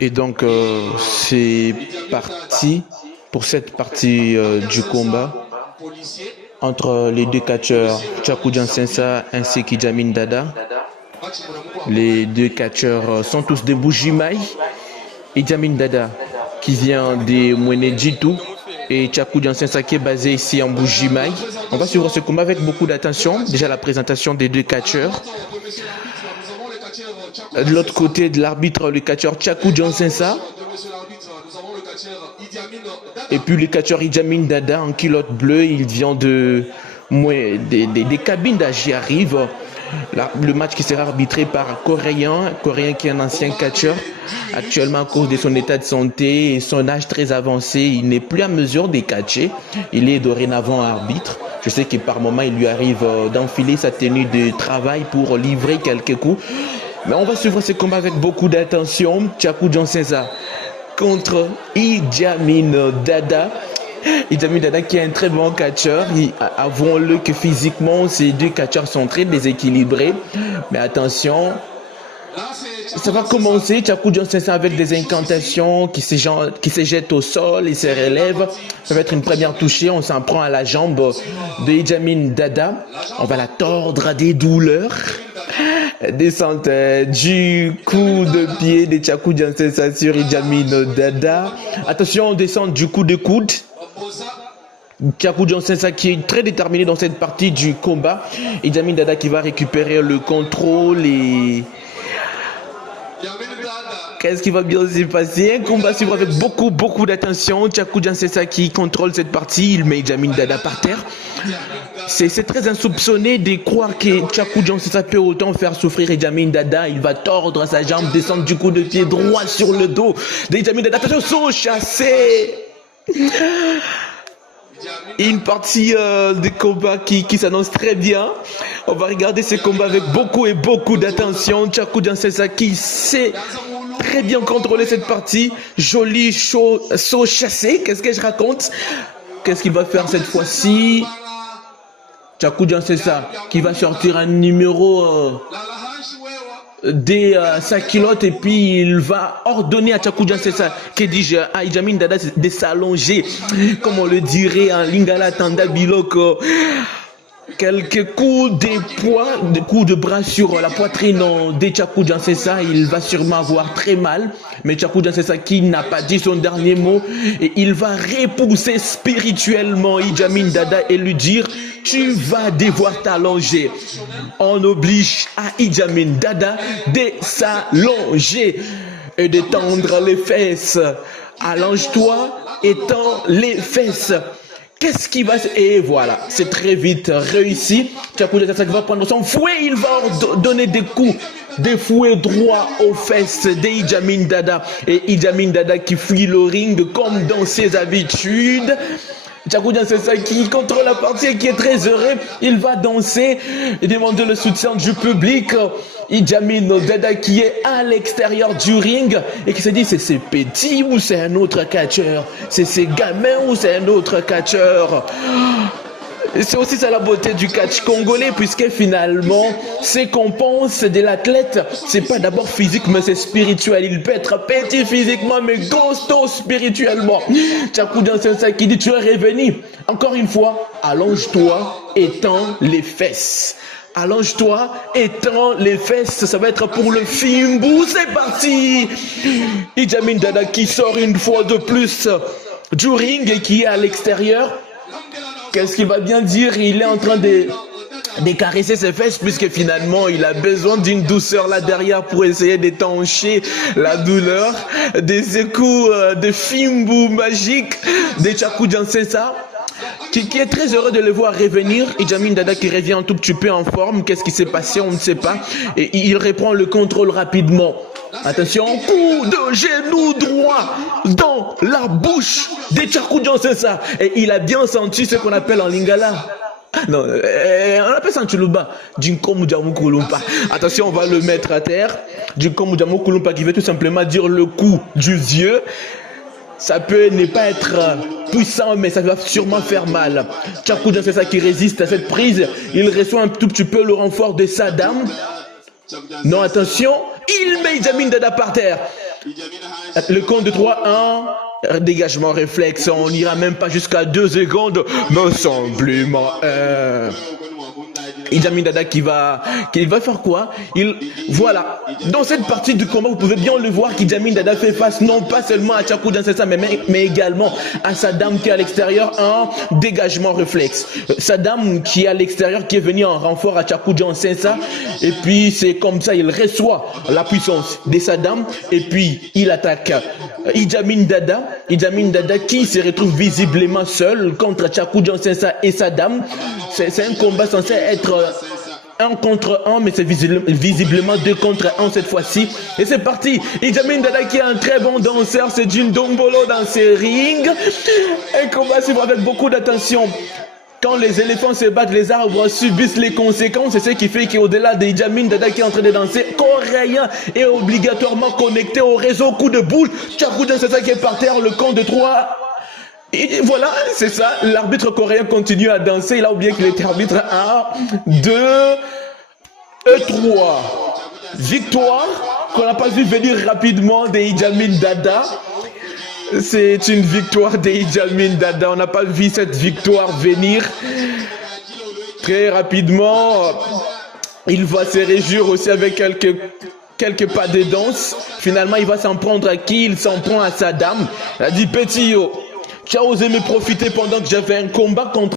Et donc, c'est parti pour cette partie du combat entre les deux catcheurs, Tchakou Jansensa ainsi qu'Idjamin Dada. Les deux catcheurs sont tous de Bujimaï. Idjamin Dada, qui vient de Mwenedjitu, et Tchakou Jansensa, qui est basé ici en Bujimaï. On va suivre ce combat avec beaucoup d'attention. Déjà, la présentation des deux catcheurs. De l'autre côté de l'arbitre, le catcheur Tchakou Jansensa. Et puis le catcheur Idjamin Dada en culotte bleue, il vient des cabines d'AG arrive. Le match qui sera arbitré par un Coréen qui est un ancien catcheur. Actuellement, à cause de son état de santé et son âge très avancé, il n'est plus à mesure de catcher. Il est dorénavant arbitre. Je sais que par moment, il lui arrive d'enfiler sa tenue de travail pour livrer quelques coups. Mais on va suivre ce combat avec beaucoup d'attention. Tchakou Jansensa contre Idjamin Dada. Idjamin Dada qui est un très bon catcheur. Avouons-le que physiquement, ces deux catcheurs sont très déséquilibrés. Mais attention, ça va commencer. Tchakou Jansensa avec des incantations qui se jettent au sol et se relèvent. Ça va être une première touchée. On s'en prend à la jambe de Idjamin Dada. On va la tordre à des douleurs. Descente du coup de pied de Tchakou Jansensa sur Idjamin Dada. Attention, descente du coup de coude. Tchakou Jansensa qui est très déterminé dans cette partie du combat. Idjamin Dada qui va récupérer le contrôle et... Qu'est-ce qui va bien se passer? Un combat suivre avec beaucoup d'attention. Tchakou Jansensa qui contrôle cette partie. Il met Idjamin Dada par terre. C'est très insoupçonné de croire que Tchakou Jansensa peut autant faire souffrir Idjamin Dada. Il va tordre sa jambe, descendre du coup de pied droit sur le dos d'Idjamin Dada. Attention, saut chassé. Une partie de combat qui s'annonce très bien. On va regarder ce combat avec beaucoup d'attention. Tchakou Jansensa qui sait très bien contrôler cette partie. Joli saut chassé. Qu'est-ce que je raconte? Qu'est-ce qu'il va faire cette fois-ci? Tchakou Jansensa qui va sortir un numéro de sa culotte et puis il va ordonner à Tchakou Jansensa, que dis-je, à Idjamin Dada de s'allonger, comme on le dirait en lingala tanda biloko. Quelques coups de poing, des coups de bras sur la poitrine de Tchakou Jansensa. Il va sûrement avoir très mal. Mais Tchakou Jansensa qui n'a pas dit son dernier mot. Et il va repousser spirituellement Idjamin Dada et lui dire: tu vas devoir t'allonger. On oblige à Idjamin Dada de s'allonger et de tendre les fesses. Allonge-toi et tends les fesses. Qu'est-ce qui va se... Et voilà, c'est très vite réussi. Tchakou Jansensa va prendre son fouet, il va donner des coups, des fouets droits aux fesses d'Idjamin Dada. Et Idjamin Dada qui fuit le ring comme dans ses habitudes. Tchakou Jansensa qui contrôle la partie et qui est très heureux. Il va danser et demander le soutien du public. Idjamin Dada qui est à l'extérieur du ring et qui se dit: c'est ces petits ou c'est un autre catcheur? C'est ces gamins ou c'est un autre catcheur? C'est aussi ça la beauté du catch congolais, puisque finalement, ce qu'on pense de l'athlète, c'est pas d'abord physique, mais c'est spirituel. Il peut être petit physiquement, mais costaud spirituellement. Tchakou Jansensa qui dit: tu es revenu. Encore une fois, allonge-toi et tends les fesses. Allonge-toi et tends les fesses. Ça va être pour le Fimbu. C'est parti. Idjamin Dada qui sort une fois de plus du ring et qui est à l'extérieur. Qu'est-ce qu'il va bien dire? Il est en train de caresser ses fesses, puisque finalement il a besoin d'une douceur là derrière pour essayer d'étancher la douleur des coups de Fimbu magique de Tchakou Jansensa. Qui est très heureux de le voir revenir. Idjamin Dada qui revient un tout petit peu en forme. Qu'est-ce qui s'est passé? On ne sait pas. Et il reprend le contrôle rapidement. Attention, coup de genou droit dans la bouche de Tchakou Jansensa. Et il a bien senti ce qu'on appelle en lingala. Non, on appelle ça en Tchoulouba. Jinko Moudjamou Kulumpa. Attention, on va le mettre à terre. Jinko Moudjamou Kulumpa qui veut tout simplement dire le coup du vieux. Ça peut ne pas être puissant, mais ça va sûrement faire mal. Tchakou Jansensa qui résiste à cette prise. Il reçoit un tout petit peu le renfort de sa dame. Non, attention. Il met Idjamin Dada par terre. Le compte de 3-1. Dégagement réflexe. On n'ira même pas jusqu'à 2 secondes. Mais simplement Idjamin Dada qui va faire quoi? Voilà. Dans cette partie du combat, vous pouvez bien le voir qu'Idjamin Dada fait face non pas seulement à Tchakou Diansessa, mais également à Saddam qui est à l'extérieur, un dégagement réflexe. Saddam qui est à l'extérieur, qui est venu en renfort à Tchakou Diansessa, et puis c'est comme ça, il reçoit la puissance de Saddam, et puis il attaque Idjamin Dada qui se retrouve visiblement seul contre Tchakou Diansessa et Saddam. C'est un combat censé être 1 contre 1, mais c'est visiblement 2 contre 1 cette fois-ci. Et c'est parti. Idjamin Dada qui est un très bon danseur, c'est Jin Dombolo dans ses rings. Un combat suivre avec beaucoup d'attention. Quand les éléphants se battent, les arbres subissent les conséquences. C'est ce qui fait qu'au-delà d'Idjamin Dada qui est en train de danser, coréen est obligatoirement connecté au réseau coup de boule. Tchakou Diansessa qui est par terre, le compte de 3. Et voilà, c'est ça. L'arbitre coréen continue à danser. Il a oublié qu'il était arbitre. 1, 2 et 3. Victoire qu'on n'a pas vu venir rapidement d'Idjamin Dada. C'est une victoire d'Idjamin Dada. On n'a pas vu cette victoire venir très rapidement. Il va se réjouir aussi avec quelques pas de danse. Finalement, il va s'en prendre à qui? Il s'en prend à Saddam. Il a dit, petit yo, tu as osé me profiter pendant que j'avais un combat contre